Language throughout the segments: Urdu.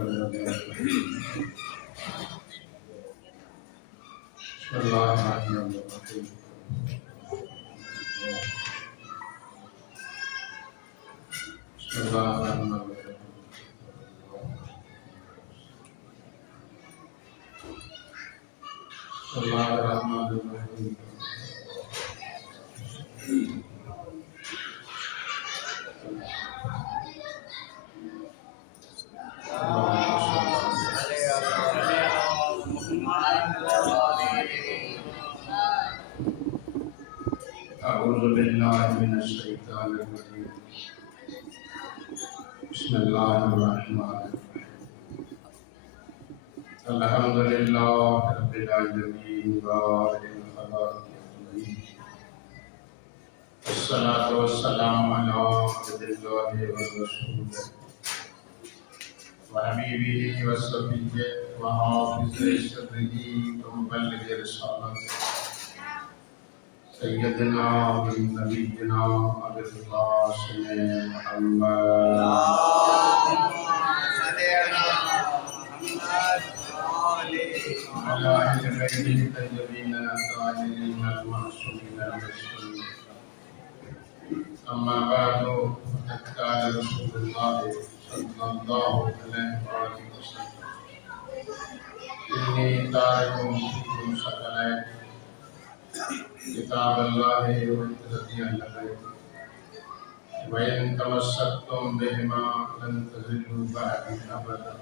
الله الرحمن الرحيم بسم الله الرحمن الرحيم بسم الله الرحمن الرحيم أعوذ بالله من الشيطان الرجيم بسم الله الرحمن الرحيم الحمد لله رب العالمين بارئ الخلائق أجمعين والصلاة والسلام على عبد الله ورسوله وحبيبه وصفيه وحافظ سره ومبلغ رسالته سيدنا ونبينا أبي القاسم محمد وعلى أهل بيته الطيبين الطاهرين المعصومين المسلمين أما بعد فقد قال رسول الله صلى الله عليه وسلم إني تارك فيكم ثقلين كتاب الله وسنة النبي وإن تمسكتم بهما لن تزلوا بعدي أبدا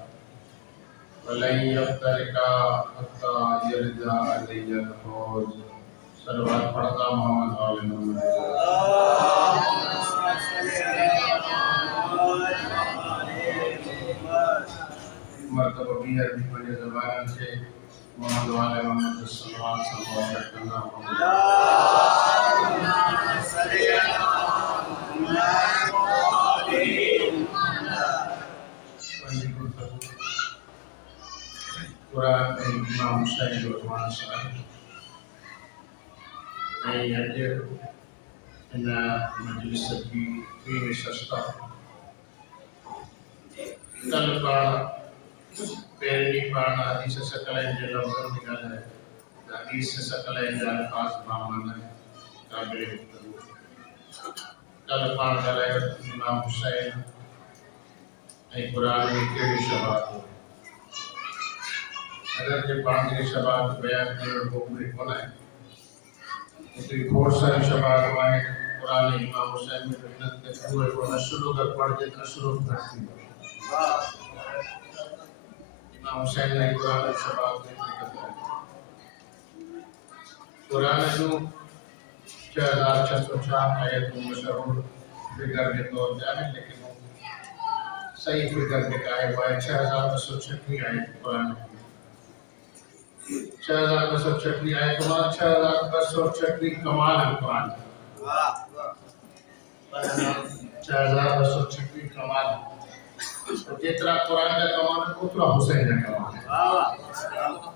ولن يفترقا حتى يرد علي الحوض سروات پڑھتا محمد علیہ محمد مرتبہ بھی عربی بڑی زبان سے محمد علیہ محمد صلی اللہ علیہ وسلم قرآن امام حسین رحمہ صاحب ayer en la majelis aquí ini sasta kalau peri pada di sesekala yang dalam pernikahan dari sesekala yang dalam pas bagaimana kabel kalau pada Imam Hussein Quran ke syabat agar ke pada syabat bayan ke publik mana تو بہت ساری شباب ہمارے قرآن امام حسین میں محنت کے ہوئے وہ اشرو کا پڑھ کے اشرو کرتی امام حسین نے قرآن شباب میں محنت کی قرآن جو 4604 آیت مشہور فگر کے طور پہ ہے لیکن صحیح فگر لکھا ہے وہ 6236 آیت قرآن 6236 آیت قرآن 6236 کمال القرآن 6236 کمال جتنا قرآن کا کمال ہے اتنا حسین کا کمال ہے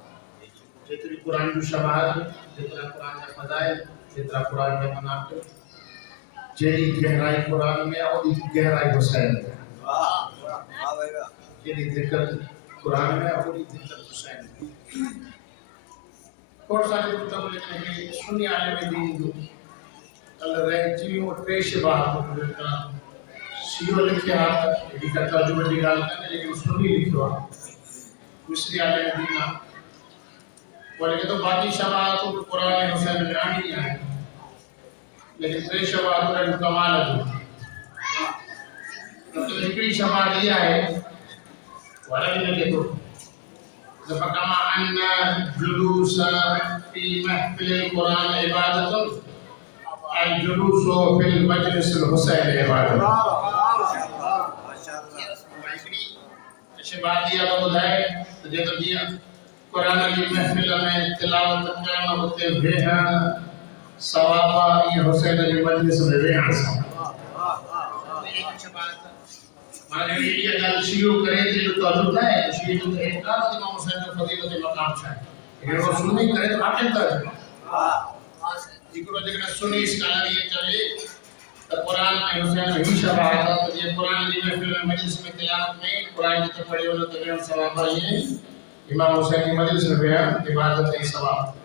جتنی قرآن کی شباہت جتنا قرآن کا فضائل جتنا قرآن کا مناقب جیڑی گہرائی قرآن میں اور گہرائی حسین میں جیڑی ذکر قرآن میں اور ذکر حسین میں بہت سارے کتاب لکھنے کے سنی عالم دین جو اللہ رہے جیوں پیش بات کو کرنا سیو لکھے آتا ایک ترجمہ نکالتا ہے لیکن سنی لکھوا مصری عالم دین بولے کہ تو باقی شباہتوں کو قرآن حسین میں آنی نہیں آئے لیکن پیش بات کو کمال ہے تو ایکڑی شباہت یہ ہے والا بھی لگے تو فكما أن الجلوس في محفل القرآن عبادة الجلوس في المجلس الحسين عبادة بات یہ بتائے تو جب یہ قرآن کی محفل میں تلاوت کرنا ہوتے ہوئے ہیں ثواب یہ حسین کی مجلس میں بھی حاصل مانے یہ گل شروع کرے جو تو ہے شروع ہے کا امام حسین کا فضیلت مقام ہے لیکن وہ سنی کرے تو حاکم تھا ایک روز جگہ سنی اس کا یہ چلے قرآن میں حسین ہی شباہت ہے تو یہ قرآن کی محفل میں مجلس میں تلاوت میں قرآن کی پڑھی ہو تو بیان ثواب ہے امام حسین کی مجلس میں بیان عبادت ہے ثواب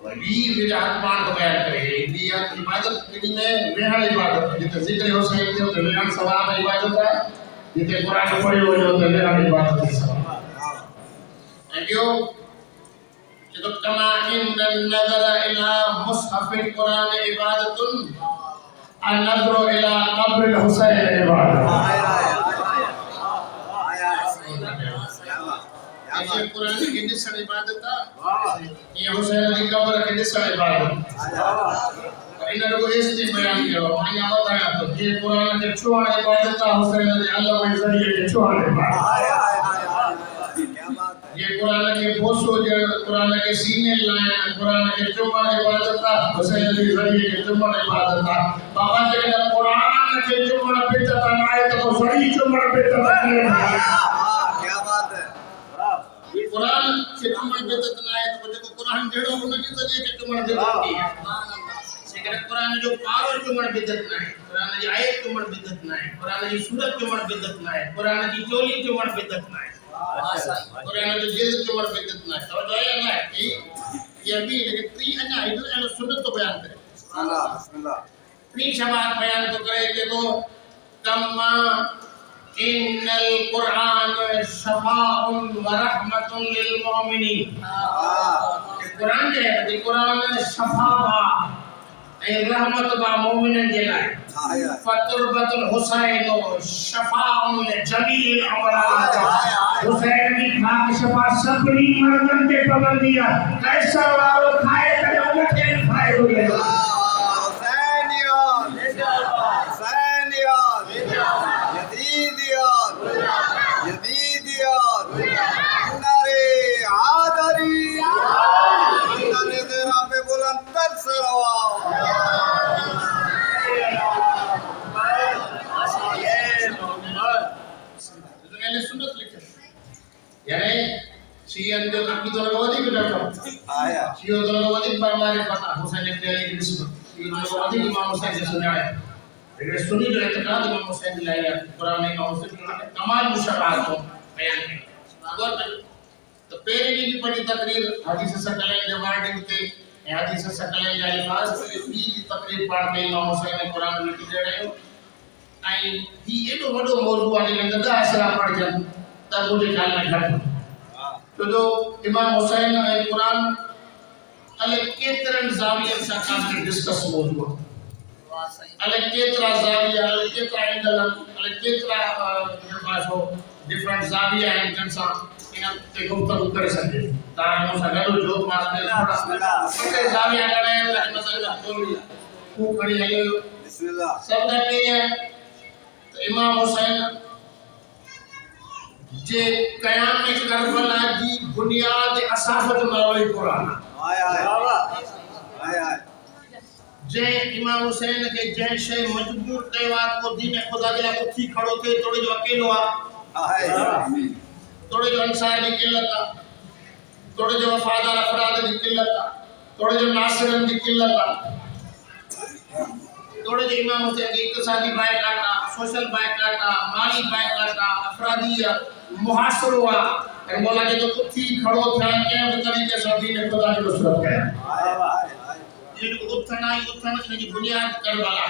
ولی وجاہت مان کو بیان کرے یہ عبادت کی میں بیان عبادت ہے جتے ذکر حسین کے تو بیان ثواب عبادت ہے جتے قرآن پڑھی ہو تو بیان عبادت ہے ثواب ایو کہ کما ان النظر الى مصحف القرآن عبادت النظر الى قبر الحسین عبادت یہ قرآن کی ڈسن عبادت ہے یہ حسین کی قبر کی ڈسن عبادت انہوں کو اس نے بیان کیا میں نے بتایا تو یہ قرآن کے چوہان عبادت ہے حسین علی اللہ کے ذریعے کے چوہان عبادت یہ قرآن کے بوسو جو قرآن کے سینے لائیں قرآن کے چوہان عبادت ہے حسین علی ذریعے کے چوہان عبادت ہے بابا جی کہ قرآن کے چوہان بدعت نہ تو صحیح چوہان بدعت نہیں قرآن سے چوہان بدعت نہ ہے تو جو قرآن جڑو ان کے ذریعے کے چوہان بدعت ہے لیکن قرآن جو پارو چوہان بدعت نہ ہے قرآن کی آیت چوہان بدعت نہ ہے قرآن کی سورت چوہان بدعت نہ ہے قرآن کی چولی چوہان بدعت نہ ہے قرآن کی جلد چوہان بدعت نہ ہے توجہ ہے اللہ کہ یہ بھی لیکن تی انا ہے سنت تو بیان کرے بسم اللہ تی شبات بیان تو کرے کہ تو کما ان القرآن شفاء ورحمت للمؤمنین قرآن جو ہے کہ قرآن شفاء اے رحمت با مومنن جے لائے فتربت الحسین شفاء لجمیع الامراض حسین کی خاک شفا سبری مردن کے پابندیا کیسا وارو کھائے تے انہیں کھائے ہوئے یعنی شیعہ جو عقیدہ لوگی کو جاتا شیعہ تو لوگی پر ہمارے پتہ حسین ابن علی کی نسبت شیعہ لوگی امام حسین سے سنے آئے لیکن سنی جو اعتقاد امام حسین کی لائی ہے قرآن امام حسین کی کمال مشابہت کو بیان ہے غور کریں تو پہلی کی پڑھی تقریر حدیث ثقلین جو وارڈنگ تھے حدیث ثقلین جو الفاظ تھے یہ تقریر پڑھ کے امام حسین نے قرآن میں دے رہے ہو آئی یہ ایڈو وڈو موضوع آنے لگا دا اثرہ پڑھ جائیں تب مجھے خیال میں گھٹ تو جو امام حسین نے قرآن علیہ کترن زاویہ سے کام ڈسکس موضوع علیہ کترا زاویہ علیہ کترا اینگل علیہ کترا ڈیفرنٹ زاویہ ہیں جن سا انہاں تے گفتگو کر سکے تاکہ اسا گھر جو بات میں تھوڑا تے زاویہ کرے اللہ مسئلہ بول لیا کو کھڑی ہے بسم اللہ سب کرتے ہیں امام حسین جے قیام کربلا کی بنیاد اساس ناوی قرآن جے امام حسین کے جن شے مجبور تیوار کو دین خدا دیا اٹھی کھڑو تھے توڑے جو اکیلو توڑے جو انصار کی قلت توڑے جو وفادار افراد کی قلت توڑے جو ناصرن کی قلت توڑے جو امام حسین کی اقتصادی بائیکاٹا سوشل بائیکاٹا مالی بائیکاٹا افرادی محاصر ہوا اور مولا کے تو اٹھی کھڑو تھا کہ طریقے سے دین خدا کی نصرت کیا یہ جو اٹھنا کی بنیاد کربلا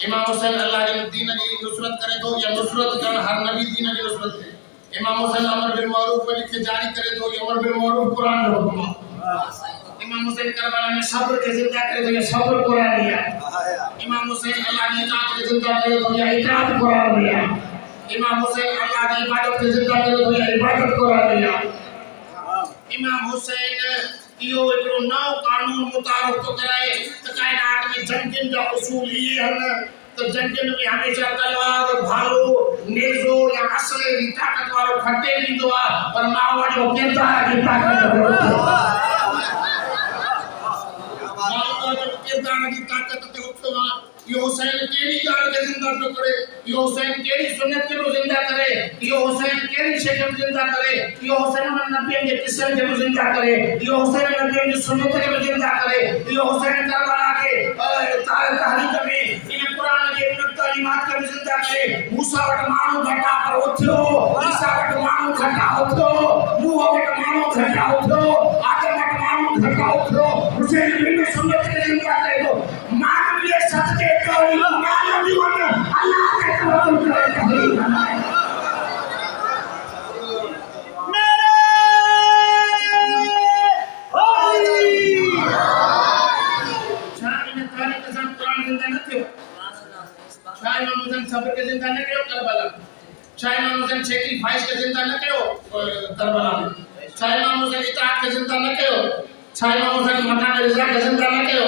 امام حسین اللہ کے دین کی نصرت کرے تو یا نصرت کر ہر نبی دین کی نصرت ہے امام حسین امر بالمعروف پر لکھے جاری کرے تو یہ امر بالمعروف قرآن کا حکم امام حسین کربلا میں صبر کے زندہ کرے تو یہ صبر قرآن لیا امام حسین اللہ کی اطاعت کے زندہ کرے تو یہ اطاعت قرآن لیا امام حسین اللہ کی عبادت کے زندہ کرے تو یہ عبادت قرآن لیا امام حسین یہ ایک نو قانون متعارف تو کرائے تو کائنات میں جنگن کا اصول یہ ہے تو جنگن میں ہمیشہ تلوار بھالو نیزو یا اصلے کی طاقت والو کھٹے بھی دعا اور ماوا جو کہتا ہے کہ طاقت ماوا جو کہتا ہے کہ طاقت تے اٹھوا یہ حسین کیڑی گال کے زندہ تو کرے یہ حسین کیڑی سنت کو زندہ کرے یہ حسین کیڑی شکل زندہ کرے یہ حسین نبی کے قصے کو زندہ کرے یہ حسین نبی کی سنت کو زندہ کرے یہ حسین کربلا کے تحریک میں ان قرآن کے ان تعلیمات کے زندہ کرے موسیٰ وٹ مانو گھٹا پر اٹھو عیسیٰ وٹ مانو گھٹا اٹھو نوح وٹ مانو گھٹا اٹھو آدم وٹ مانو گھٹا اٹھو حسین بن سنت کے زندہ کرے دو مانوی صدقے کوئی مانوی ون اللہ کے قبول کرے تحریک شاہ امام حسین صبر کے زندہ نہ کہو کربلا شاہ امام حسین سیکریفائس کے زندہ نہ کہو کربلا میں شاہ امام حسین اطاعت کے زندہ نہ کہو شاہ امام حسین مقام رضا کے زندہ نہ کہو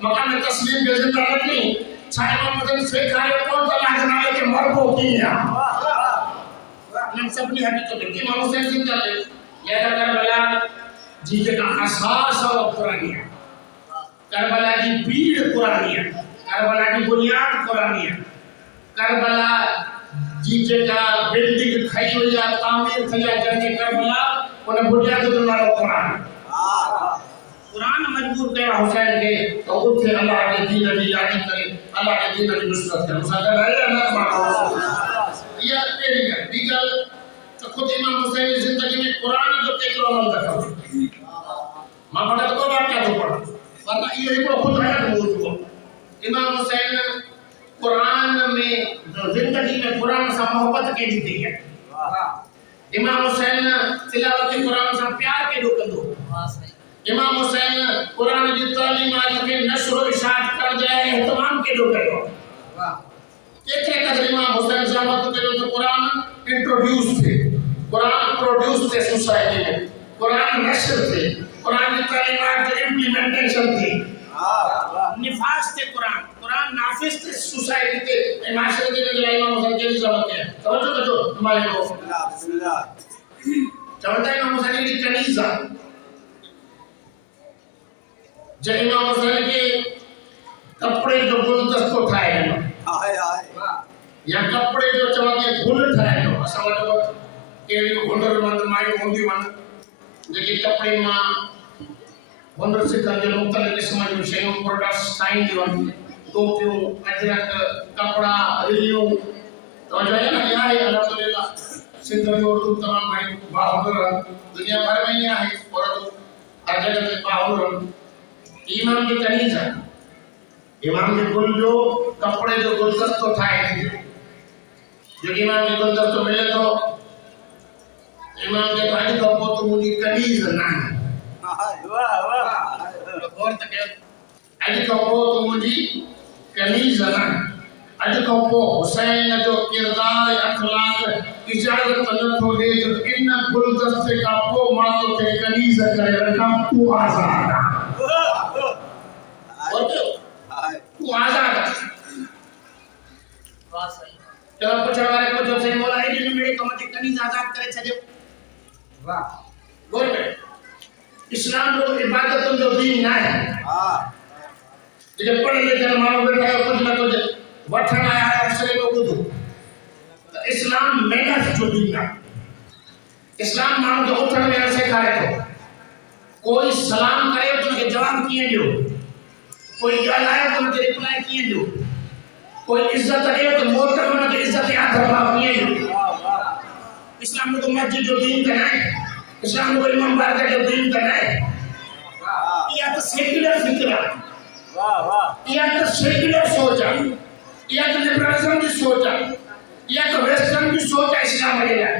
مقام تسلیم کے زندہ نہ کہو شاہ امام حسین سیکھائے کون طلع جنائے کے مربو کی ہے ہم سب نے حقیقت ہے امام حسین زندہ لے یہ کربلا جی کے کا اساس اور قرآنی ہے کربلا کی بیڑ قرآنی ہے کربلا کی بنیاد قرآنی ہے کربلا جیتے کا بلڈنگ کھائی ہوئی یا تعمیر کھائی جانے کربلا انہیں بنیاد اللہ قرآن قرآن مجبور کیا حسین کے تو اتھے اللہ کے دین علی یادی کرے اللہ کے دین علی نصرت کرے مساقر ہے اللہ سبحانہ یہ تیری ہے دیگر تو خود امام حسین زندگی میں قرآن جو تیکر عمل دکھا ماں پڑھا تو بات کیا تو پڑھا ورنہ یہ خود ہے موضوع امام حسین قرآن میں زندگی میں قرآن سے محبت کے دیتی ہے امام حسین تلاوت قرآن سے پیار کے روکندو امام حسین قرآن کی تعلیمات کے نشر و اشاعت کر جائے اہتمام کے روکندو کتنے قدر امام حسین زحمت کرو تو قرآن انٹروڈیوس تھے قرآن پروڈیوس تھے سوسائٹی میں قرآن نشر تھے قرآن کی تعلیمات کے امپلیمنٹیشن تھی نفاذ تھے قرآن نافذ تھے سوسائٹی کے معاشرے کے لیے امام حسین کے زحمت ہے توجہ کرو ہمارے کو بسم اللہ چاہتا ہے امام حسین کی کنیزہ جب امام حسین کے کپڑے جو گلدست کو اٹھائے ہیں یا کپڑے جو چمکے گل اٹھائے ہیں اسا وٹو کہ ہنر مند مائی ہوندی ون جے کپڑے ماں ہنر سے کر کے مختلف قسم جو شیوں پروڈکٹس ٹائم دیون ٹوپیوں اجرک کپڑا ریلیوں تو جو ہے نا یہاں ہے الحمدللہ سندھ میں اردو تمام بھائی باہنر دنیا بھر میں یہاں ہے اور ہر جگہ میں باہنر امام کی کنیز ہے امام کے گل جو کپڑے جو گلدست اٹھائے تھے جو امام کے گلدست ملے تو امام کے بھائی کا وہ تو مجھے کنیز نہ ہے غور تک اج کو تو مجھے کنیز نہ اج کو حسین جو کردار اخلاق اجازت نہ تو دے جو ان گلدست کا وہ ماتو کے کنیز کرے رکھا تو آزاد تو آزاد تو پوچھنے والے کو جو سے مولا ہے جن میرے کمت کنیز آزاد کرے چھجے واہ غور کرے اسلام جو عبادت جو دین نہ ہے جب پڑھ لکھے مانو بیٹھا ہے کچھ نہ کچھ وٹھن آیا ہے اسے کو بدھو تو اسلام محنت جو دین ہے اسلام مانو جو اٹھن میں ایسے کھائے تو کوئی سلام کرے تو کہ جواب کیے جو کوئی گالائے تو کہ رپلائی کیے جو کوئی عزت کرے تو محترم نہ کہ عزت یاد رکھا کیے جو اسلام میں تو مسجد جو دین کا ہے اسلام میں کوئی امام بار کا جو دین کا ہے یہ تو سیکولر فکر ہے یہ تو سیکولر سوچ ہے یہ تو لبرلزم کی سوچ ہے یہ تو ویسٹرن کی سوچ ہے اسلام میں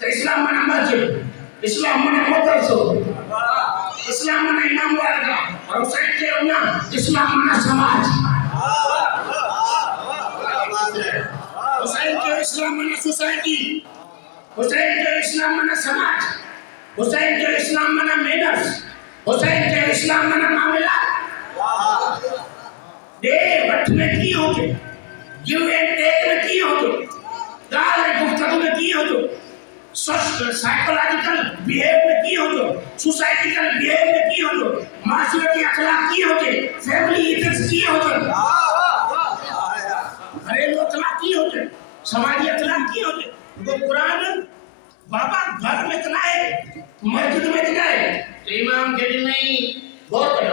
تو اسلام منا مسجد اسلام منا مدرسہ اسلام منا امام بار کا اور حسین کے ہونا اسلام منا سماج حسین کے اسلام منا سوسائٹی حسین کے اسلام منا سماج حسین کے اسلام منا مینرز حسین کے اسلام منا معاملات دے بٹ میں کی ہو گے گیو اینڈ ٹیک میں کی ہو گے گال گفتگو میں کی ہو گے سائیکولوجیکل بیہیو میں کی ہو گے سوسائٹیکل بیہیو میں کی ہو گے معاشرتی اخلاق کی ہو گے فیملی ایتھکس کی ہو گے گھریلو اخلاق کی ہو گے سماجی اخلاق کی ہو گے تو قرآن بابا گھر میں اتنا ہے مسجد میں اتنا ہے تو امام کے دن نہیں غور کرو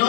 9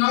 9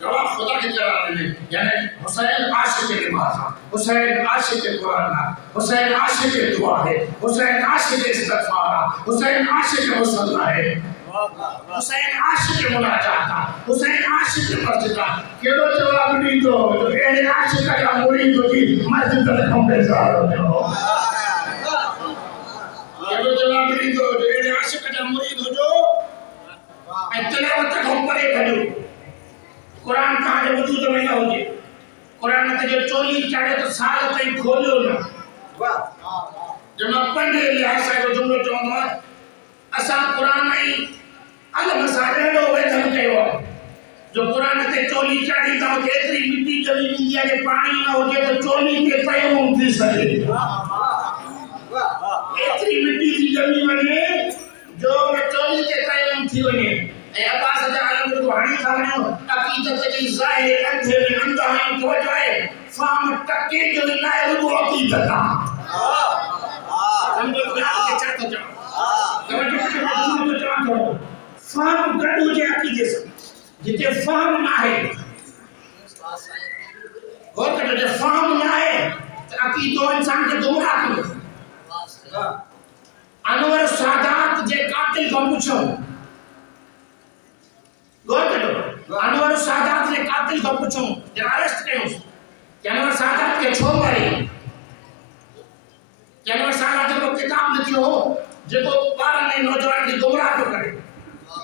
جواب خدا کے جلال نے، یعنی حسین عاشق نماز، حسین عاشق قرآن، حسین عاشق دعا ہے، حسین عاشق استغفار، حسین عاشق مصلی ہے، حسین عاشق مناجات، حسین عاشق مسجد. کیڑو جواب نہیں تو اے عاشق کا مرید ہوتی مسجد تک ہم بیزار ہوتے ہو. کیڑو جواب نہیں تو اے عاشق کا مرید ہو جو تلاوت تک ہم پڑے بھجو. قرآن کہاں جو وجود میں نہ ہو جائے. قرآن تے جو چولی چاڑے تو سال تائیں کھولو نہ. جب میں پڑھے لحاظ صاحب جملہ چاہوں گا اساں قرآن میں الگ مسائل لو ہوئے دھم کے ہو. جو قرآن تے چولی چاڑی تھا کہ اتری مٹی جلی نہیں ہے کہ پانی نہ ہو جائے تو چولی کے تیمم تھی سکے. اتری مٹی تھی جلی بنے جو چولی کے تیمم تھی بنے. اے عباس عالم کو ہانی تھا بنو عقیدت کی ظاہر اندھے میں اندھا ہم توجہ ہے فام ٹکے جو لائے وہ عقیدت تھا. سمجھو کہ آپ کے چاہتا جاؤ توجہ چاہتا ہو فام گڑو جے عقیدے سے جتے فام نہ ہے اور کہ جتے فام نہ ہے عقیدو انسان کے گمراہ کرو. انور سادات جے قاتل کو پوچھو غور کرو. انور سادات نے قاتل کو پوچھو جن اریسٹ کیوں کہ انور سادات کے چھو ماری کہ انور سادات کو کتاب لکھیو ہو جو بارہ نے نوجوان کی گمراہ کو کرے.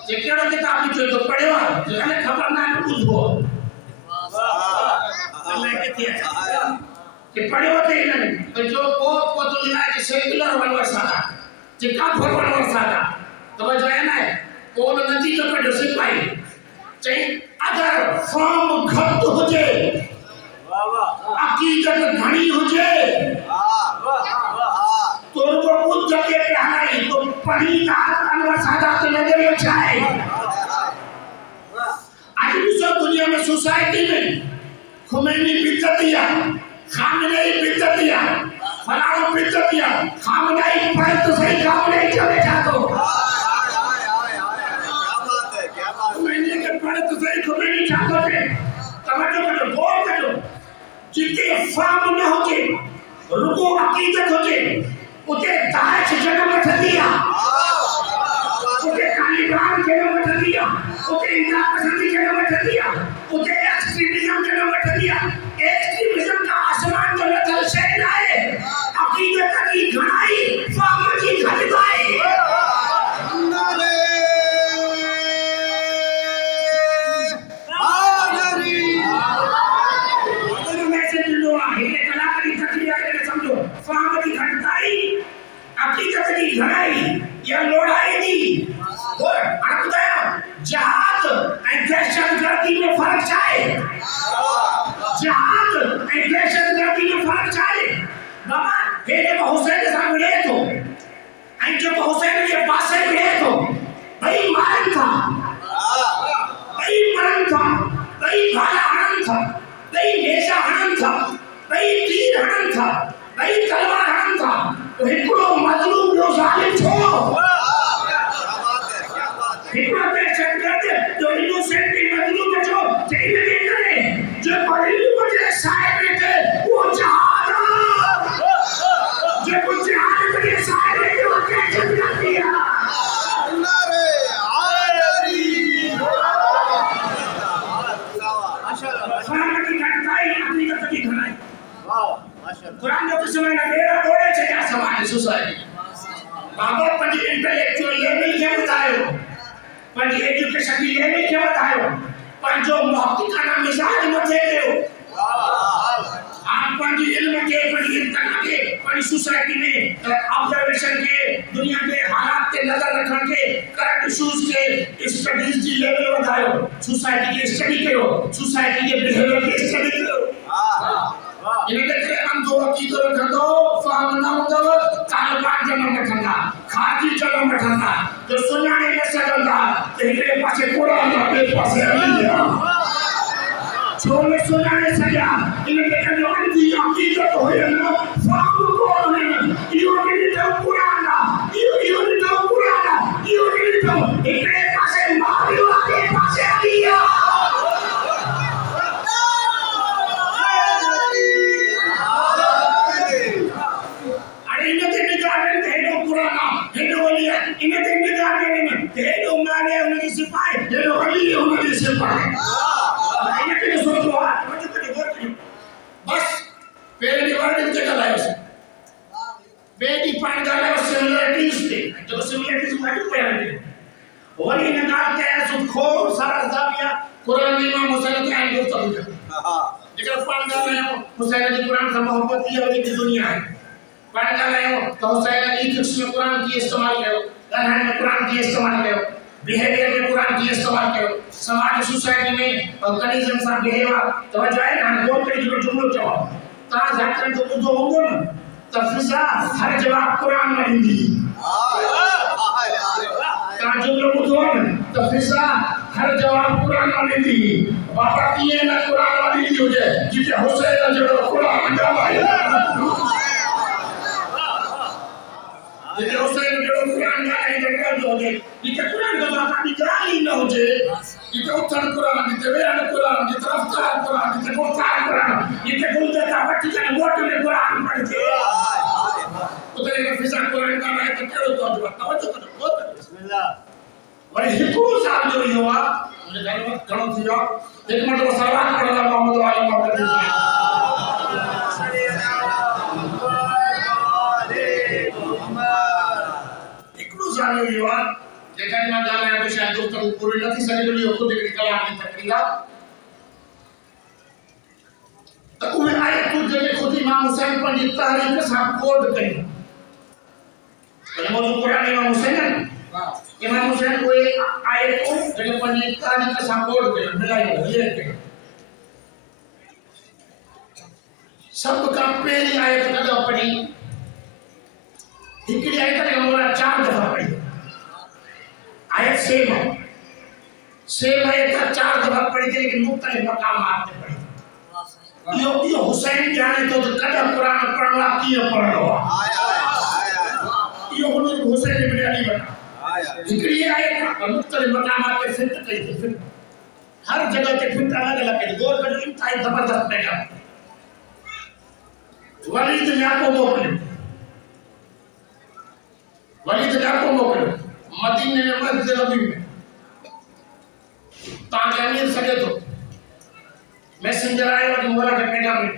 یہ کیڑا کتاب لکھیو تو پڑھے ہوا ہمیں خبر نہ ہے ہو اللہ کہتی ہے کہ پڑھے ہوتے ہی نہیں تو جو بہت پتو لگا کہ سیکولر انور سادات جو کافر انور سادات تو جو ہے نا وہ نتیجہ پر جو سپاہی چاہیے اگر فارم گھٹ ہو جائے عقیدت گھنی ہو جائے تو وہ اس جگہ پہ آئی تو پڑھی نات انور سادات نظر اچھا ہے. آج بھی سب دنیا میں سوسائٹی میں خمینی بدت دیا خامنئی بدت دیا فلانا بدت دیا خامنئی پڑھ تو صحیح خامنئی چلے جا دو خمینی چاہتا ہے توجہ کرو غور کرو جتنے فام نہ ہوتے رکو عقیدت ہوتے اسے داعش جنم اٹھا دیا اسے طالبان جنم اٹھا دیا اسے انقلاب پسندی جنم اٹھا دیا اسے ایکسٹریمزم جنم اٹھا دیا. ایکسٹریمزم کا آسمان جو نتل شہد آئے عقیدت کی گھنائی فام کی گھٹائی. فام کی گھٹائی عقیدت کی گھنائی یا لوڑائی دی اور اقدام جہاد اور دہشت گردی میں فرق چاہے. جہاد اور دہشت گردی میں فرق چاہے. بابا یہ جب حسین کے ساتھ ملے تو اور جب حسین کے پاس سے ملے تو بھائی مارن تھا بھائی مرن تھا بھائی بھالا ہنن تھا بھائی نیشہ ہنن تھا بھائی تیر ہنن تھا بھائی تلوار ہنن تھا تو ہکڑو مظلوم جو ظالم چھو ہکڑو دہشت گرد جو انوسنٹ کی مظلوم چھو جیل میں دے کرے جو بڑی مجھے صاحب نے کہ وہ جہاد جو کچھ جہاد کے صاحب نے کہ وہ دہشت گرد دیا. فام کی گھٹائی عقیدت کی گھنائی. قرآن جو قسم ہے میرا بولے سے کیا سوال ہے سوسائٹی بابا پنجی انٹلیکچوئل لیول کیا بتائے ہو پنجی ایجوکیشن کی لیول کیا بتائے ہو پنجو محققانہ مزاج متھے دے ہو آپ پنجی علم کے پنجی انتقا کے پنجی سوسائٹی میں آبزرویشن کے دنیا کے حالات کے نظر رکھن کے کرنٹ ایشوز کے اسٹڈیز کی لیول بتائے ہو سوسائٹی کے اسٹڈی کے ہو سوسائٹی کے بیہیویئر کے اسٹڈی کے ہو. انہیں دیکھتے ہم دو عقیدوں رکھن دو فہم نہ ہوتا ہو طالبان جنم رکھن دا خاجی جنم رکھن دا جو سنانے میں سجن دا تو ہکڑے پاسے قرآن دا ایک پاسے علی ہے چھوڑے سنانے سجا انہیں دیکھن جو اندھی عقیدت ہوئے نا فہم کون ہوئے یہ نہیں تو قرآن دا یہ نہیں تو قرآن دا یہ نہیں تو ہکڑے پاسے ماریو آگے پاسے علی ہے سے پڑھیں بس پہلی ورڈ کے گلا ہے بیٹی پڑھ گلا ہے سملیٹیز تے جو سملیٹیز میں بیان دے وہی نگاہ کے سو کھو سارا زاویہ قرآن امام حسین کے آئین گفتگو جگر پڑھ گلا ہے حسین کی قرآن کا محبت یہ اور کی دنیا ہے پڑھ گلا ہے تو حسین ایک قسم قرآن کی استعمال کرو گھر میں قرآن کی استعمال کرو بیہیویئر میں قرآن کی استعمال کرو سماج سوسائٹی میں اور کنیزم سا بیہیویئر توجہ ہے نا دو طریقے جو جملو چاہو تا ذکر جو بدو ہوں گے نا تفضیح ہر جواب قرآن میں دی تا جملو بدو ہوں نا تفضیح ہر جواب قرآن میں دی بابا کیے نا قرآن میں دی ہو جائے جیتے حسین جو قرآن میں آئے جیتے حسین جو قرآن میں آئے جو جائے جیتے قرآن کا بابا نگرانی نہ ہو جائے جیتے اتھر قرآن جیتے ویران قرآن جیتے رفتار قرآن جیتے گفتار قرآن جیتے گلدے کا بٹی جانے موٹ میں قرآن پڑھتے اتنے کا فضا قرآن کا رہے تو کیڑو تو جو توجہ کرو بہت بسم اللہ ولی حکوم صاحب جو یہ ہوا مجھے جانوات کھڑوں تھی جاؤ ایک مرتبہ سلوات پڑھ اللہ محمد وعلی محمد جانے ہوئی بات دیکھا امام جانا ہے تو شاید دوستوں پوری نہ تھی سکے جو یہ خود ایک کلام کی تقریرات تو انہیں آیت کو جگہ خود امام حسین پر یہ تحریک کے ساتھ کوڈ کریں تو موضوع قرآن امام حسین ہے امام حسین کو ایک آیت کو جگہ پر یہ تحریک کے ساتھ کوڈ کریں ملائی یہ کریں سب کا پہلی آیت کا جو پڑھی ہکڑی آیت کا مولا 4 دفعہ پڑھی آیت سیم آیت کا 4 دفعہ پڑھی تھی لیکن مختلف مقامات میں پڑھی یہ حسین جانے تو کدہ قرآن پڑھنا کیا پڑھ رہا یہ حسین ابن علی بنا ہکڑی آیت کا مختلف مقامات پہ فٹ کہی تھی ہر جگہ کے فٹ الگ الگ کہی دور کا جو انتہائی زبردست پیدا ولید نے آپ کو موکلے ولید نے آپ کو موکلے مدینہ میں مسجد نبی میں تاکہ امیر سکے تو میسنجر آئے اور مولا کے پیدا میں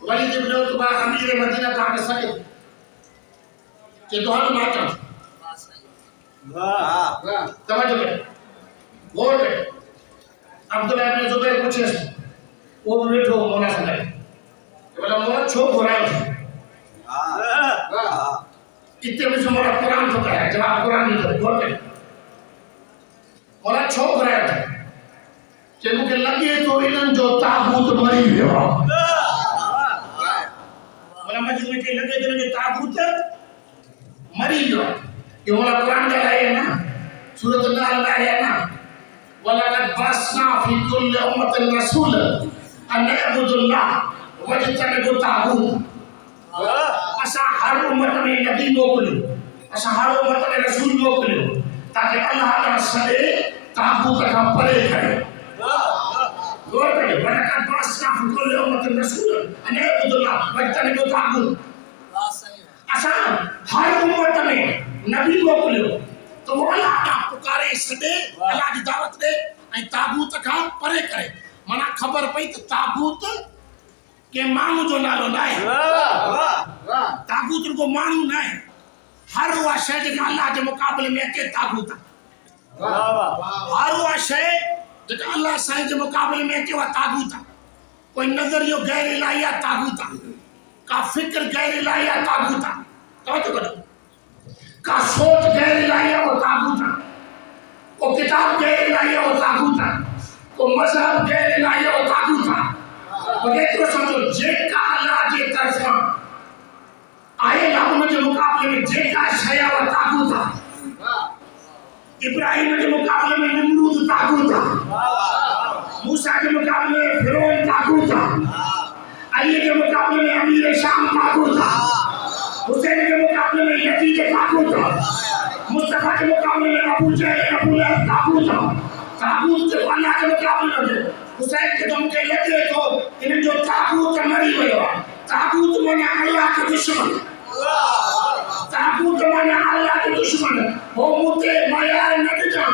ولید ابن عتبہ امیر مدینہ تاکہ سکے کہ دوہر ماتا توجہ کریں غور کریں عبداللہ ابن زبیر پوچھے وہ بھی بیٹھو مولا سکے کہ بلا مولا چھوک ہو رہا ہے اتنے میں سے مولا قرآن تو کہا ہے جواب قرآن نہیں کرے غور کریں مولا چھوک رہا تھا کہ مجھے لگے تو انہوں جو تابوت مری ہوا مولا مجھے لگے تو انہوں جو تابوت مری ہوا یہ مولا قرآن کا ہے نا سورۃ النحل میں ہے نا وَلَقَدْ بَعَثْنَا فِي كُلِّ أُمَّةٍ رَسُولًا أَنْ اعْبُدُوا اللَّهَ وَاجْتَنِبُوا الطَّاغُوتَ اسا ہر امت میں نبی موکلو اسا ہر امت میں رسول موکلو تاکہ اللہ تعالیٰ سدے تابوت کا پرے کرے غور کرے وَلَقَدْ بَعَثْنَا فِي كُلِّ أُمَّةٍ رَسُولًا أَنْ اعْبُدُوا اللَّهَ وَاجْتَنِبُوا الطَّاغُوتَ اسا ہر امت میں نبی موکلو تو وہ اللہ کا پکارے سدے اللہ کی دعوت دے تابوت کا پرے کرے منا خبر پئی تو تابوت کہ مانو جو نالو نہ ہے تابوت کو مانو نہ ہے ہر وہ شے جو اللہ کے مقابلے میں کے تابوت ہر وہ شے جو اللہ سائیں کے مقابلے میں کے وہ تابوت کوئی نظریہ غیر الہیہ تابوت کا فکر غیر الہیہ تابوت توجہ کرو کا سوچ غیر الہیہ وہ تابوت کو کتاب غیر الہیہ وہ تابوت کو مذہب غیر الہیہ وہ تابوت بغیر تو سمجھو جے کا اللہ جے طرفا آئے لابن کے مقابلے میں جے کا شیعہ و تابوت ابراہیم کے مقابلے میں نمرود تابوت موسیٰ کے مقابلے میں فرعون تابوت علی کے مقابلے میں امیر شام تابوت حسین کے مقابلے میں یزید تابوت مصطفیٰ کے مقابلے میں ابو جہل ابو لہب تابوت تابوت کے اللہ کے مقابلے میں حسین کے دم کے لگے تو انہیں جو تابوت مری ہوئے تابوت مانا اللہ کے دشمن تابوت مانا اللہ کے دشمن وہ موتے مایار نہ جان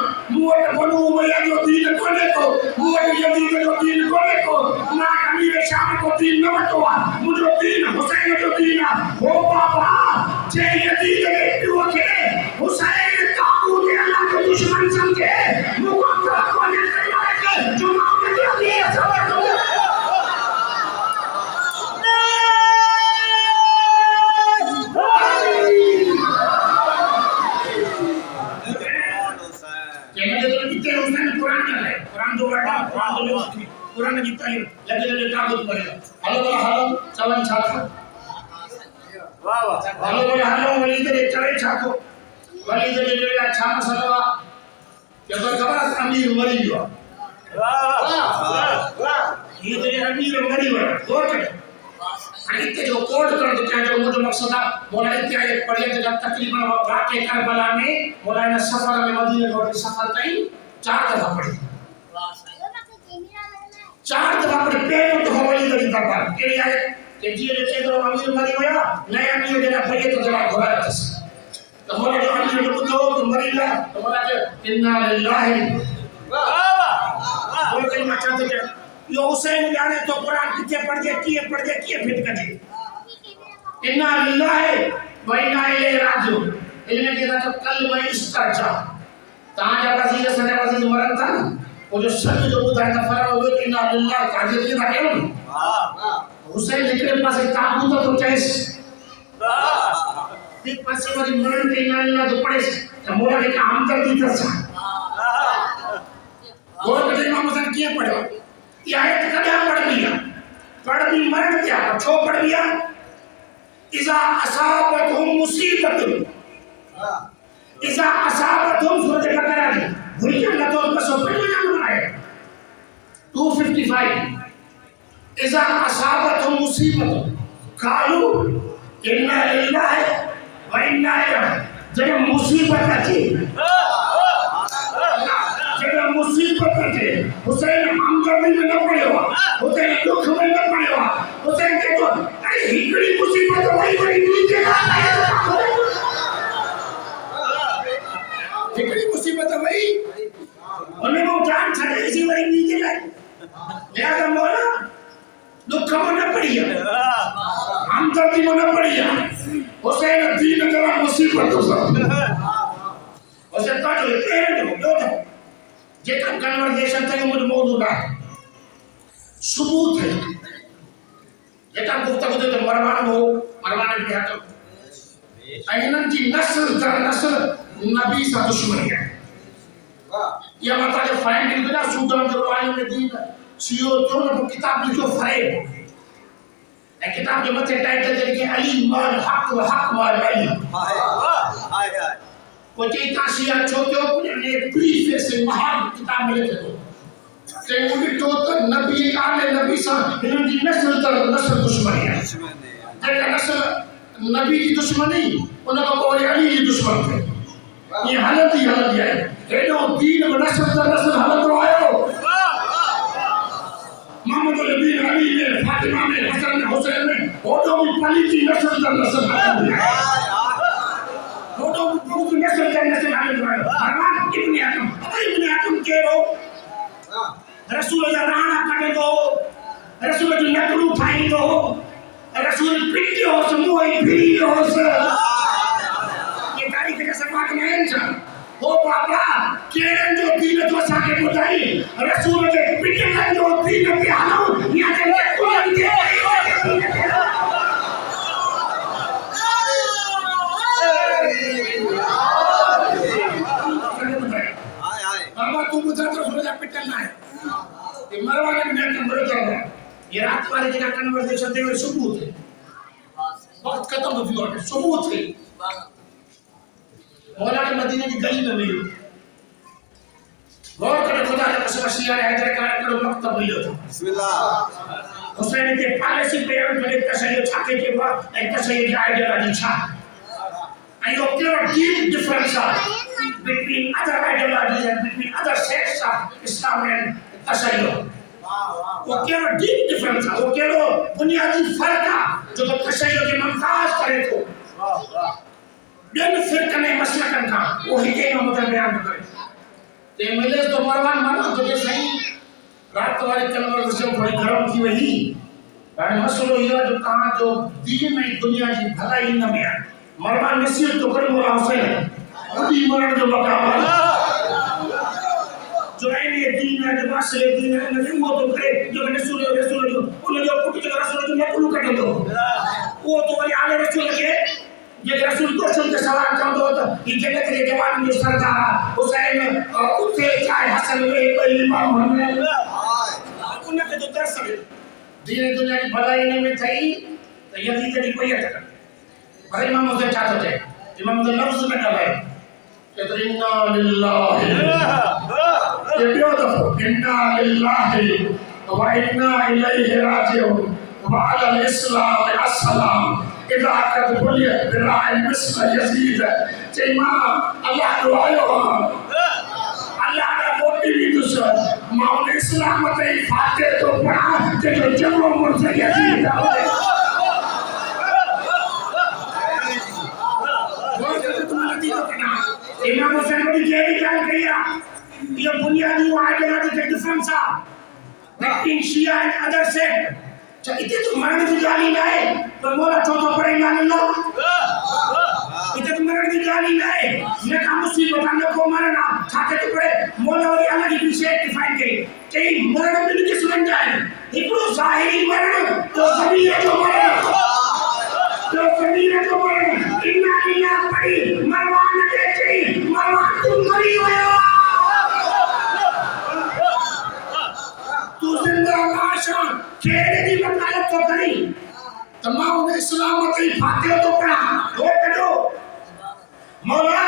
موٹ بنو امیہ جو دین کھولے کو موٹ یزید جو دین کھولے کو نہ امیر شام کو دین نہ بٹوا مجھو دین حسین جو دین ہو بابا جے یزید نے پیو کے حسین تابوت اللہ کے دشمن سمجھے مقدر کھولے کے جو محمد علی صبر کو قرآن کی تعلیم لگے لگے تعبد کرے گا حلو بلا حلو چون چھاکو حلو بلا حلو ولید نے چڑے چھاکو ولید نے جو چھا مسلوا کہ اگر خبر امیر مری ہوا یہ تو امیر مری ہوا غور کرے حدیث جو کوڈ کر دو کیا جو مجھے مقصد ہے مولانا کیا یہ پڑھیا جب تقریباً واقع کربلا میں مولانا سفر میں مدینہ کو سفر تائیں 4 دفعہ پڑھی 4 دفعہ پڑھی پہلے تو حوالی دلی دربار کے لیے آئے کہ جی نے کہہ دو امیر مری ہویا نئے امیر دینا پڑھے تو جواب گھوڑا تھا تو مولا جو امیر نے کہو تو مری لا تو مولا جو انا للہ وہ کلمہ چاہتے کہ یہ حسین جانے تو قرآن کتے پڑھ گئے کیے پھٹ کٹے انا للہ و انا الیہ راجعون علم کے تو کل میں استرجع تاں جا وزیر سنے وزیر مرن تھا نا وہ جو سب جو بدھائے تھا فرما ہوئے کہ انا للہ قادر کی تھا کیوں حسین لکھنے پاس ایک تابوت تو چاہیس ایک پاس وزیر مرن کے انا للہ جو پڑھے تو مولا نے کہا ہمدردی ترسا وہ کہتے امام حسین کیے پڑھے یہ آیت کدھا پڑھ بھی مرن کیا چھو پڑھ لیا اذا اصابتهم مصیبت اذا اصابتهم سورۃ بقرہ کی بھول کے اللہ تو کا سو پڑھ لیا بنایا 255 اذا اصابتهم مصیبت قالوا انا للہ و انا الیہ جب مصیبت آتی مصیبت ہے حسین ہمدردی میں نہ پڑے ہوا حسین دکھ میں نہ پڑے ہوا حسین کے تو ارے ہکڑی مصیبت وہی بڑی نیچے ہکڑی مصیبت وہی انہیں وہ جان چھڑے اسی بڑی نیچے لائے لہذا مولا دکھ میں نہ پڑی ہمدردی میں نہ پڑی حسین دین جلا مصیبت ہو حسین کا جو پہلے ہو یہ کم کنورزیشن تھا کہ مجھے موضوع ہے ثبوت ہے یہ کم گفتگو دے تو مروان ہو مروان بھی ہے اینن کی نسل در نسل نبی سا دشمنی ہے یہ مطلب کہ فائن دل بنا سودان کے روائن میں دین سیو تو نے کتاب لکھو فریب ایک کتاب کے مطلب ٹائٹل ہے کہ علی مال حق و حق مال علی کوئی کہتا شیعہ چھوٹے اپنے لئے پریفے سے محاب کتاب میں لکھے دو کہ انہی تو نبی آل نبی صاحب انہوں کی نسل در نسل دشمنی ہے جیسا نسل نبی کی دشمنی انہوں کو کوئی علی کی دشمن تھے یہ حالت ہی ہے انہوں دین و نسل در نسل حالت رو آئے ہو محمد الدین علی میں فاطمہ میں حسن میں حسین میں انہوں بھی پلی کی نسل در نسل حالت ہے فوٹو بہت نسل جنگ سے حالت ہوئے فرمان ابن حکم کے رو رسول اللہ رانا کٹے دو رسول اللہ نکلو اٹھائی دو رسول پٹی ہو سموہی پھری ہو سر یہ تاریخ کا سفاق میں انسان ہو پاپا کیرن جو دین تو ساکے بتائی رسول اللہ پٹی جو دین پہ آناؤ یہاں کے نکلو انتے تو مجھے تو سمجھا پٹنا ہے یہ مروانے میں نیٹن بڑھ کر رہا ہے یہ رات والے جگہ کنورزیشن دے ہوئے ثبوت ہے وقت ختم ہو گیا ثبوت ہے مولا کے مدینے کی گلی میں ملی غور کرے خدا نے قسم شیعہ نے حیدر کار کرو مکتب ملی تھا بسم اللہ حسین کے پالیسی پیرنٹ میں ایک تشہیر چھاکے کے بعد ایک تشہیر ideology چھاک and you clear a deep difference between other ideologies and between other sects of Islam and Tashayyuh. وہ کیوں ڈیپ ڈیفرنس ہے وہ کیوں بنیادی فرق ہے جو تشیع کے ممتاز کرے تو بین فرقہ نے مسلکن کا وہ ہی کے مطلب بیان کرے تے ملے تو مروان مانا تو کہ صحیح رات والی کلمہ سے تھوڑی گرم تھی وہی یعنی مسئلہ یہ جو کہاں جو دین میں دنیا کی بھلائی نہ میں مروان نصیحت تو کرے مولا حسین ہے خودی مرن جو مقام ہے جو این دین ہے جو مسئلہ دین ہے نہیں وہ تو کرے جو رسول جو انہیں جو پوٹی جو رسول جو مقلو کر دو وہ تو وہی آلے رسول کے یہ رسول کو چل کے سوال کر دو تو یہ جنت کے جوان جو سردار حسین اٹھے چاہے حسن میں امام ہمیں انہیں کے جو درس ہے دین دنیا کی بھلائی نے میں تھی تو یزید کی کوئی اٹھا پر امام حسین چاہتا تھے امام حسین لفظ میں کہا ہے کہ تو انا للہ یہ بیوٹفل انا للہ و انا الیہ راجعون وعلى الاسلام السلام اذا قد بليت بالراعي مثل يزيد امام اللہ دعائیو اللہ کا موٹی بھی دوسرا ماؤن اسلام تے فاتح تو پڑھا کہ جو جمع مرزا یزید ہے امام حسین کو یہ بھی کہا گیا یہ بنیادی آئیڈیالوجی کے ڈفرنس لیکن شیعہ اینڈ ادر سیکٹ اتنے تو مرنے کی جانی نہ ہے تو مولا چوتھا پڑھے ایمان اللہ اتنے تو مرنے کی جانی نہ ہے یہ کام مصیبت ہم لوگ کو مرنا چھاتے تو پڑھے مولا اور اللہ کی پیچھے ڈیفائن گئی کہ مرنے میں کس بن جائے ہکڑو ظاہری مرن تو زمین ہے جو مرن تو زمین ہے جو مرن انا للہ پڑھی مروان نے چاہی مروان تم مری ہوئے ہو تو زندہ لاشا کھیڑے دی وکالت تو کری تمام نے اسلامتی فاتحہ تو پڑھا دو کٹو مولا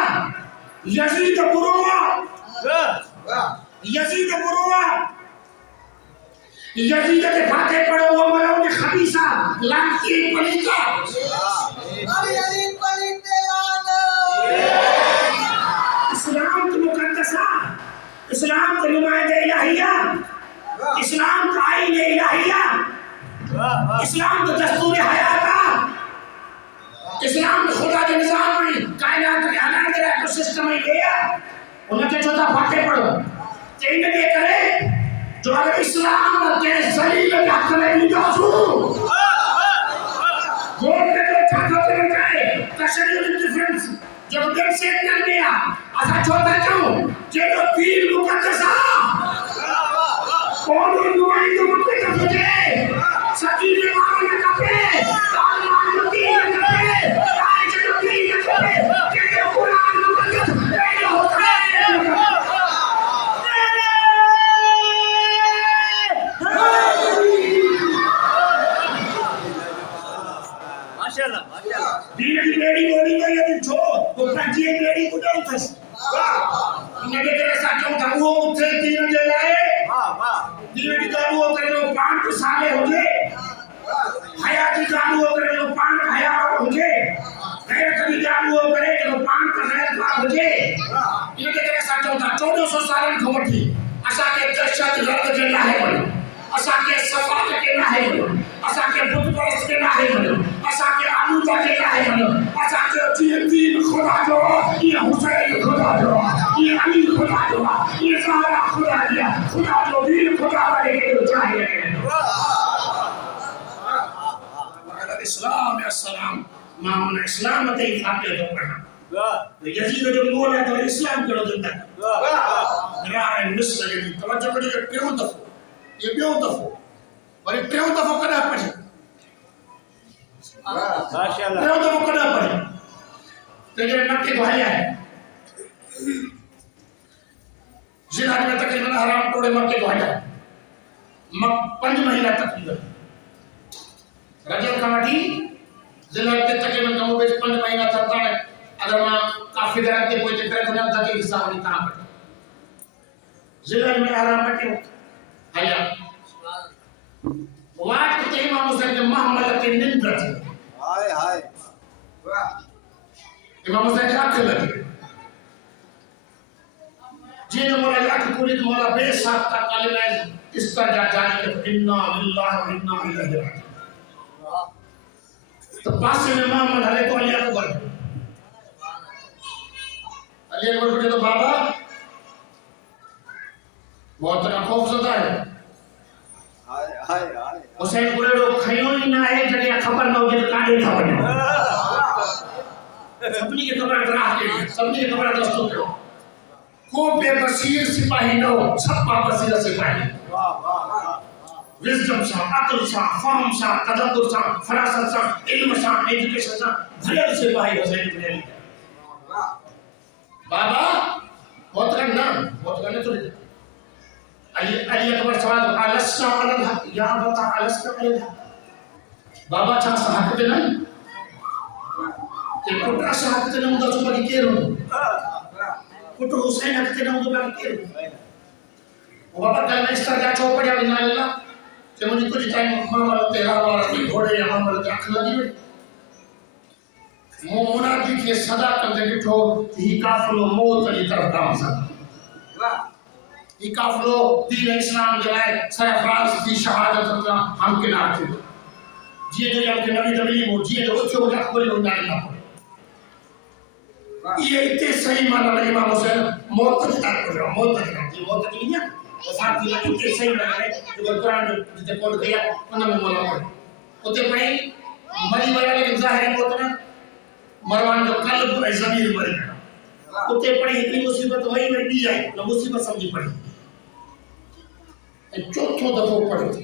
یزید بروہ یزید کے فاتحہ پڑھو وہ مولا انہیں خبیصہ لانتی پلیتا اسلام تو مقدسہ اسلام تو نمائند الہیہ اسلام کا آئین الہیہ اسلام تو دستور حیاتہ اسلام تو خدا کے نظام میں کائنات کے حالات کے ایکو سسٹم میں گیا انہیں کے چوتھا فاتح پڑھو چاہیے میں یہ کرے جو اگر اسلام کے ذلیل میں کرے نہیں جاسو وہ کے جو چھاتا چلے جائے تشریع ڈیفرنس جب دن سے نہ گیا ایسا چوتھا کیوں جو دین مقدسہ کون نمائندہ مقدس ہو جائے سکیل مارن کپے تالمان مدین کپے آئیچ مدین کپے کہ یہ قرآن مقدس ایک ہوتا ہے ماشاءاللہ دین کی بیڑی بولی تو یہ چھو وہ پرچی بیڑی کو ڈال تھا انہیں کے طرح ساتھ کیوں تھا وہ مجھے دین لے لائے دین کی دعو ہو کرے وہ پانچ سالے ہو جائے حیاتی دعو ہو کرے وہ پانچ حیات ہو جائے غیرت کی دعو ہو کرے وہ پانچ غیرت ہو جائے انہیں کے طرح ساتھ کیوں تھا 1400 سالن کھوٹ تھی اسا کے دہشت گرد کے ناہے بنو اسا کے صفات کے ناہے بنو اسا کے بت پرست کے ناہے بنو اسا کے آلودہ کے ناہے بنو اسا کے دین خدا جو یہ حسین خدا جو یہ علی خدا جو یہ سارا خدا دیا خدا جو دین خدا بنے کے جو چاہیے اسلام السلام مامون اسلام تے فاتحہ تو پڑھا یزید جو مولا تو اسلام کرو دندا راہ مصر کی توجہ کرو یہ پیو دفو اور یہ پیو دفو کدا پڑھی ماشاءاللہ پیو دفو کدا پڑھی تیرے مکے کو آیا ہے زنا میں تقریباً حرام ٹوڑے مکے کو آیا ہے 5 مہینہ تقریباً رجب کماٹی زنا میں تقریباً کمو بیچ 5 مہینہ تھتا ہے اگر میں کافی درد کے کوئی چکر دنیا تھا کہ حساب نہیں کہاں پڑھا زنا میں حرام مکے آیا وقت کے امام حسین کے محمد کے نندر تھے ہائے امام حسین کے آنکھیں لگے جن مولا جاتی پوری مولا بے ساختہ کلمہ اس طرح جانے کہ انا للہ و انا الیہ راجعون تو پاس میں محمد علیہ تو علی اکبر علی اکبر بڑے تو بابا بہت طرح خوف زدہ ہے حسین پورے لوگ کھائیوں ہی نہ ہے جنہیں خبر نہ ہو جائے کانے تھا بنو سبنی کے خبر اتراہ کے سبنی کے خبر دستوں کے کو بے بصیر سپاہی نہ ہو سب با بصیر سپاہی وزڈم سا عقل سا فہم سا تدبر سا فراست سا علم سا ایجوکیشن سا بھلے سپاہی حسین بن علی بابا بہت کرنا تو علی اکبر سوال السا علی الحق یا بتا السا علی الحق بابا چاہ سا حق دے نہیں کہ کٹا سا حق دے نہیں مدد سپاہی کیر ہوں کٹو حسین حق دے نہیں مدد کیر ہوں بابا کلمہ استرجاع چوپڑیا بنا اللہ کہ مجھے کچھ ٹائم محمد تیرا وارا کوئی گھوڑے یا محمد اکھ لگی ہوئی منادی کے صدا کندے ڈٹھو ہی قافلو موت علی طرف گامزن ہی قافلو دین اسلام جلائے سرفراز دی شہادت اپنا ہم کے نار تھے جیے جو ہم کے نبی تبلیغ ہو جیے جو اچھو ہو جا کوئی ہونا نہیں پڑے یہ اتنے صحیح مانا لگے امام حسین موت تک تک کر رہا موت تک یہ موت تک نہیں ہے ساتھ ہی اتنے صحیح مانا ہے جو قرآن جتے کوڈ گیا انہوں نے مولا پڑے ہوتے پڑے مری بڑا لیکن ظاہر موت نا مروان جو قلب اور ضمیر مر گیا ہوتے پڑے اتنی مصیبت وہی میں بھی آئی نہ مصیبت سمجھی پڑی چوتھوں دفعہ پڑے تھے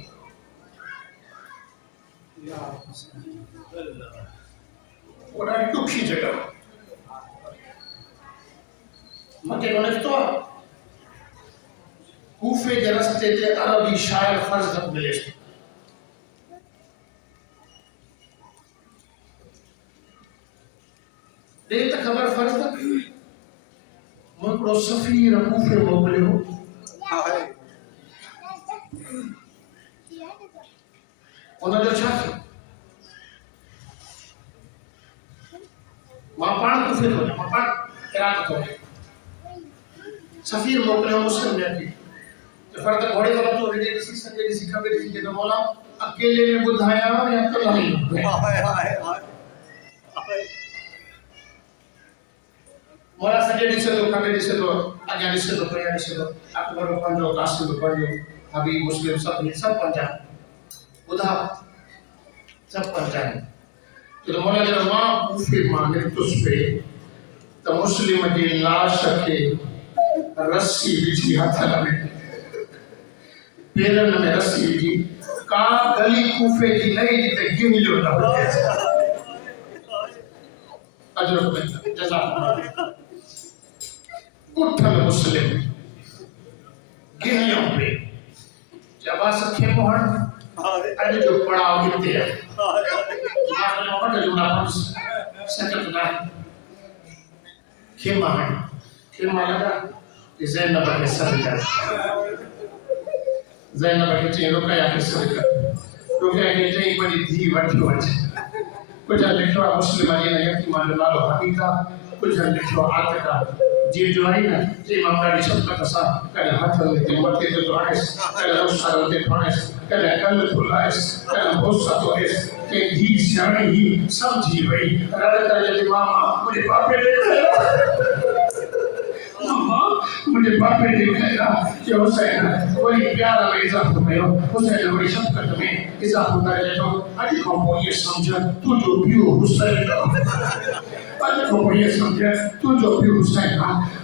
بڑا دکھی جگہ مکے کو لکھتو کوفے کے رستے تے عربی شاعر فرزت ملے دیتا خبر فرزت مکڑو سفیر کوفے موکلے ہو انہوں جو چھا تھی وہاں پان کوفے ہو وہاں پان ارادت ہو سفیر موکلے ہو مسلم نے کی فرد گھوڑے کا بطور ریڈے کسی سنگے کسی کھبے کسی کے تو مولا اکیلے میں بدھایا یا اکلا نہیں مولا سنگے سے تو کھبے سے تو اگیا سے تو پریا سے تو اکبر پنجو قاسم پنجو حبیب مسلم سب پنجا بدھا سب پنجا ہے تو مولا جب ماں کوفے ماں نکتس پہ تو مسلم جی لاش کے رسی بچی ہاتھ لگے پیرن میں رسی بچی کا گلی کوفے کی نئی جیتے گیم لیو نہ ہو اجرک میں جزاک کٹھل مسلم گیلیوں پہ جب آسکھے موہن اج جو پڑاؤ گتے ہیں آخر موہن جو نا پنس سکت نا کھیمہ ہے کھیمہ لگا کہ زینب کے صدقہ زینب کے چین رکیا کے صدقہ رکیا کے چین بڑی دھی وٹی وچ کچھ لکھوا مسلم علیہ یقیمان لالو حقیقہ کچھ لکھوا آتکا جی جو آئی نا جی ممداری شبکہ کسا کل ہاتھ ہوتے متے تو آئیس کل روشہ ہوتے پھانیس کل کل پھولائیس کل بھوسہ تو ایس کہ دھی سیانی ہی سمجھی بھئی رادتا جلی ماما مجھے باپے دیکھا مجھے باپے دیکھا کہ حسین وہی پیارا میں اضافہ میں ہو حسین وہی شبکت میں اضافہ میں رہتا ہوں آج کو یہ سمجھا تو جو بیو حسین آج کو یہ سمجھا تو جو بیو حسین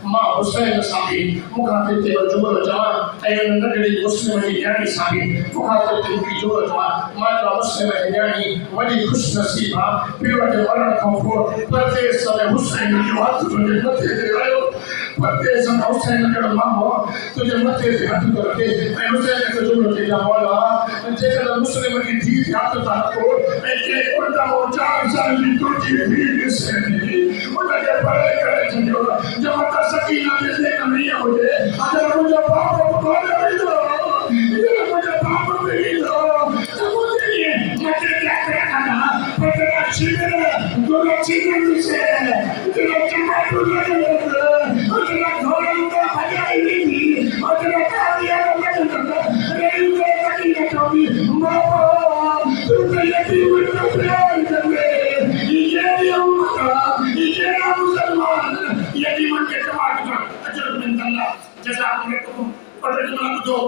ماں حسین صاحبی مخاطب تے جمعہ جوان ایون نگری مسلم کی جانی صاحبی مخاطب تے جمعہ جوان ماں مسلم کی جانی ولی خوش نصیبہ پیوٹ ورن کھوپور پردیس صلی حسین جو ہاتھ تجھے متے دے رہے پردیس صلی حسین کے ماں تجھے متے دے ہاتھ کرتے اے حسین کے جمعہ کے جمالا جیسے مسلم کی دھی ہاتھ تھا کو ایک اڑتا ہو 4 سال کی تجھی بھی سے انہوں نے پڑھے کرے چھو جب مطا سکینہ دیکھنے کا نہیں ہوئے اگر مجھے باپ کو بکانے بھی دو اگر مجھے باپ کو بھی دو تو مجھے یہ مجھے کیا کرنا پتنا چھینے دونوں چھینے سے اتنا چمہ دونوں اتنا گھوڑا کا بجائی نہیں تھی اتنا کامیا کا مجھے ریو کا سکینہ چوبی ماما تم نے یقین مجھے پیار کرنے یہ امتا یہ مسلمان یقین کے تمام اجر من اللہ جزاکم اللہ اور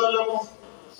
ظلموا